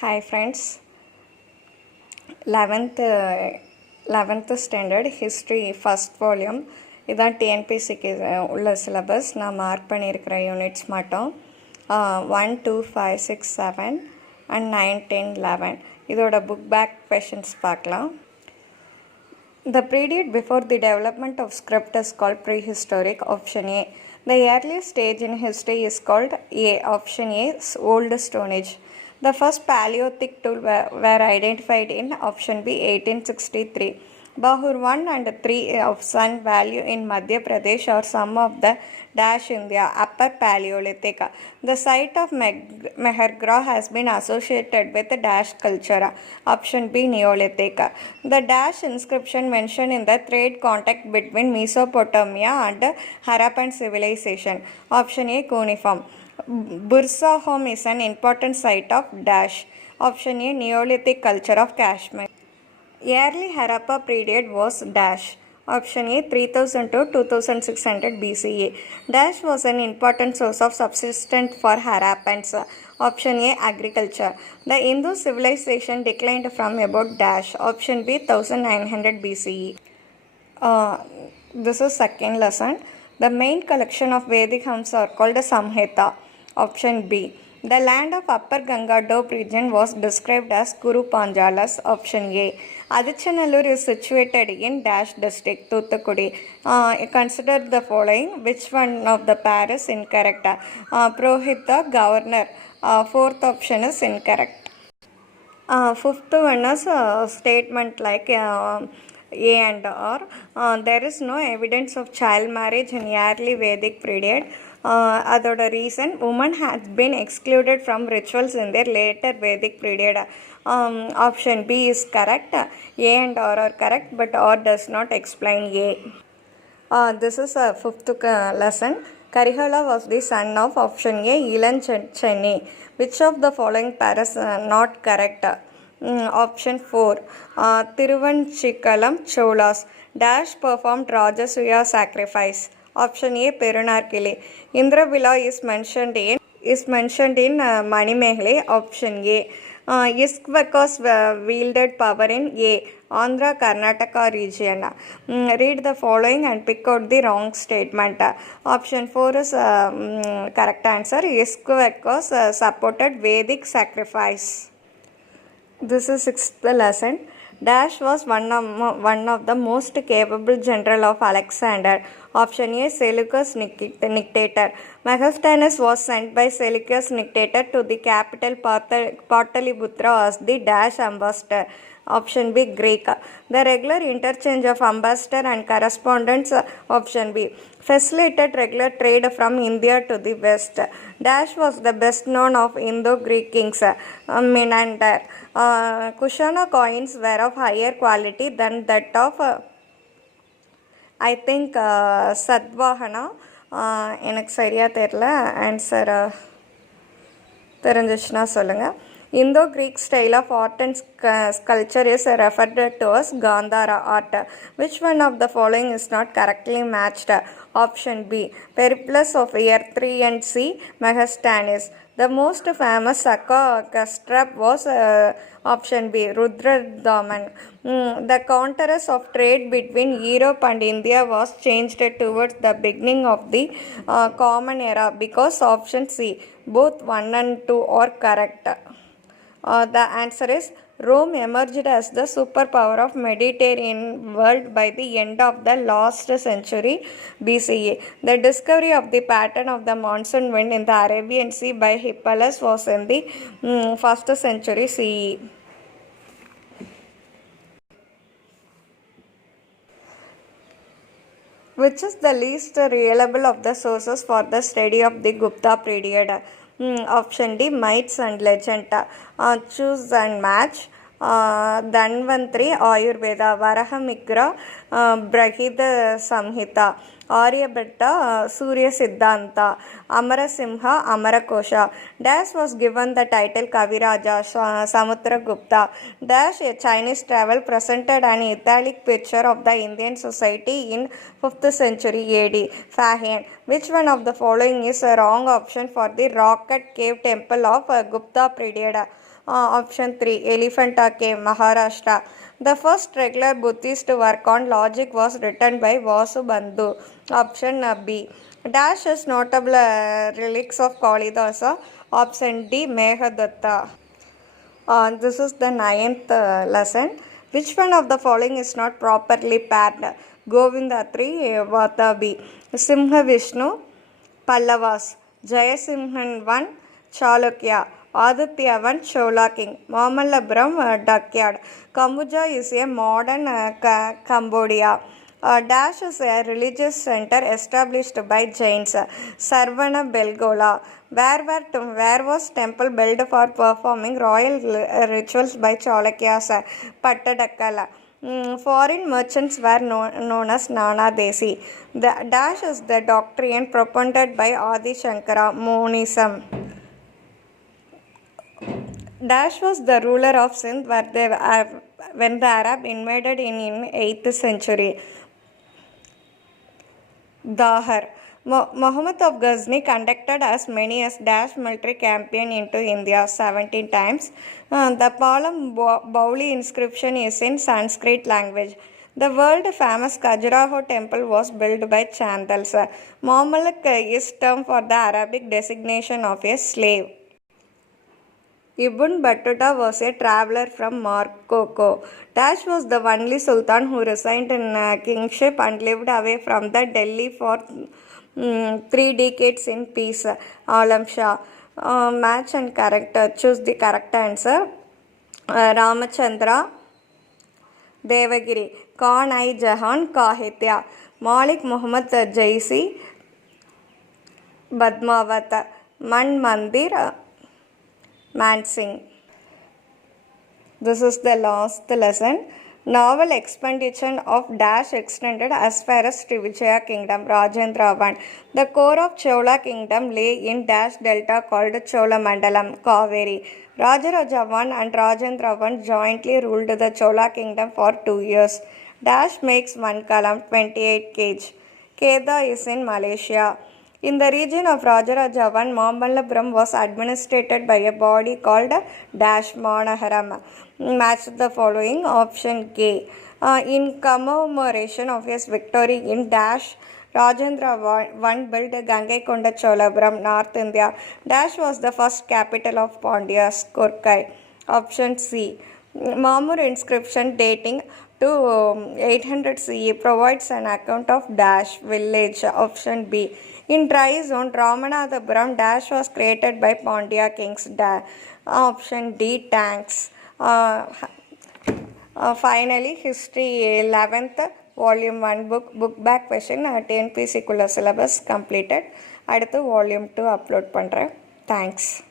Hi friends, 11th standard history first volume இதான் டிஎன்பிசிக்கு உள்ள syllabus. நான் மார்க் பண்ணியிருக்கிற யூனிட்ஸ் மட்டும் 1 2 5 6 7 and 9 10 11 இதோட புக் பேக் கொஷின்ஸ் பார்க்கலாம். The period before the development of script is called prehistoric. Option A. The earliest stage in history is called A. Option A. Old Stone Age. The first Paleolithic tools were identified in option B 1863. Bahur 1 and 3 of Sun Valley in Madhya Pradesh are some of the dash India Upper Paleolithic. The site of Mehergarh has been associated with dash culture. Option B Neolithic. The dash inscription mentioned in the trade contact between Mesopotamia and Harappan civilization. Option A cuneiform. Bursa home is an important site of dash. Option A Neolithic culture of Kashmir. Early Harappa period was dash. Option A 3000 to 2600 BCE. Dash was an important source of subsistence for Harappans. Option A agriculture. The Hindu civilization declined from about dash. Option B 1900 BCE. This is second lesson. The main collection of Vedic hymns are called Samhita. Option B. The land of Upper Ganga Doab region was described as Kuru Panjalas. Option A. Adichanallur is situated in dash district, Thuthukudi. Consider the following. Which one of the pair is incorrect? Prohita, governor. Fourth option is incorrect. Fifth one is statement like A and R. There is no evidence of child marriage in early Vedic period. அதோட reason women has been excluded from rituals in their later Vedic period. Option B is correct. A and R are correct, but R does not explain A. This is a fifth lesson. Karihala was the son of option A Ilan-Chenni. Which of the following pairs not correct? Option 4. Tiruvanchikalam Cholas. Dash performed Rajasuya sacrifice. Option A Perunarkili. Indravila is mentioned in Manimehli. Option A. Iskvakas wielded power in A. Andhra Karnataka region. Read the following and pick out the wrong statement. Option 4 is correct answer. Iskvakas supported Vedic sacrifice. This is sixth lesson. Dash was one of the most capable general of Alexander. Option A Seleucus Dictator. Megasthenes was sent by Seleucus Dictator to the capital Pataliputra as the dash ambassador. Option B Greek. The regular interchange of ambassador and correspondence. Option B facilitated regular trade from India to the west. Dash was the best known of Indo-Greek kings. Menander. Kushana coins were of higher quality than that of I think Satvahana. எனக்கு சரியாக தெரில. Answer தெரிஞ்சிச்சுன்னா சொல்லுங்கள். Indo-Greek style of art and sculpture is referred to as Gandhara art. Which one of the following is not correctly matched? Option B Periplus of Year 3 and C Megasthenes. The most famous satrap was option B Rudradaman. The contrast of trade between Europe and India was changed towards the beginning of the Common Era because option C both 1 and 2 are correct. The answer is Rome emerged as the superpower of Mediterranean world by the end of the last century BCE. The discovery of the pattern of the monsoon wind in the Arabian Sea by Hippalus was in the 1st century CE. Which is the least reliable of the sources for the study of the Gupta period? Option D Myths and Legend. Choose and match. Dhanvantri Ayurveda. Varahamikra Brahida Samhita. Aryabhatta Surya Siddhanta. Amarasimha Amarakosha. Dash was given the title Kaviraja Samudragupta. Dash a Chinese travel presented an italic picture of the Indian society in 5th century AD. Fahian. Which one of the following is a wrong option for the rocket cave temple of Gupta period? Option 3, Elephanta Cave, Maharashtra. The first regular Buddhist work on logic was written by Vasubandhu. Option B. Dash is notable relics of Kalidasa. Option D. Meghadatta. This is the ninth lesson. Which one of the following is not properly paired? Govindatri Vatabi. Simha Vishnu Pallavas. Jayasimhan 1 Chalukya. Aditya 1 Chola King. Mamallapuram Duckyard. Kambuja is a modern Cambodia. Dash is a religious center established by Jains. Sarvana Belgola. Where was temple built for performing royal rituals by Chalukyas? Pattadakkala. Foreign merchants were known as Nana Desi. The Dash is the doctrine propounded by Adi Shankara, Monism. Dash was the ruler of Sindh when the Arab invaded in 8th century. Dahar. Muhammad of Ghazni conducted as many as Dash military campaign into India 17 times. The Palam Bauli inscription is in Sanskrit language. The world famous Khajuraho temple was built by Chandals. Mamluk is term for the Arabic designation of a slave. Ibn Battuta was a traveller from Morocco. Dash was the only sultan who resigned in kingship and lived away from the Delhi for 3 decades in peace. Alam Shah. Match and character. Choose the correct answer. Ramachandra Devagiri. Khan-i-Jahan Kahitya. Malik Muhammad Jaisi Badmavat. Man Mandir Mansingh. This is the last lesson. Naval expansion of Dash extended as far as Srivijaya kingdom, Rajendra I. The core of Chola kingdom lay in Dash delta called Chola Mandalam, Kaveri. Rajaraja I and Rajendra I jointly ruled the Chola kingdom for 2 years. Dash makes 1 column, 28 kg. Kedah is in Malaysia. In the region of Rajaraja I, Mamallapuram was administered by a body called Dash Manaharam. Match the following. Option K. In commemoration of his victory in Dash, Rajendra I built Gangaikonda Cholapuram, North India. Dash was the first capital of Pandyas, Kurkai. Option C. Mamur inscription dating to 800 CE provides an account of Dash village. Option B. In dry zone, Ramanathapuram Dash was created by Pandya kings. Option D. Tanks. Finally, history 11th volume 1 book back question TNPSC syllabus completed. அடுத்து volume 2 upload பண்ணுறேன். Thanks.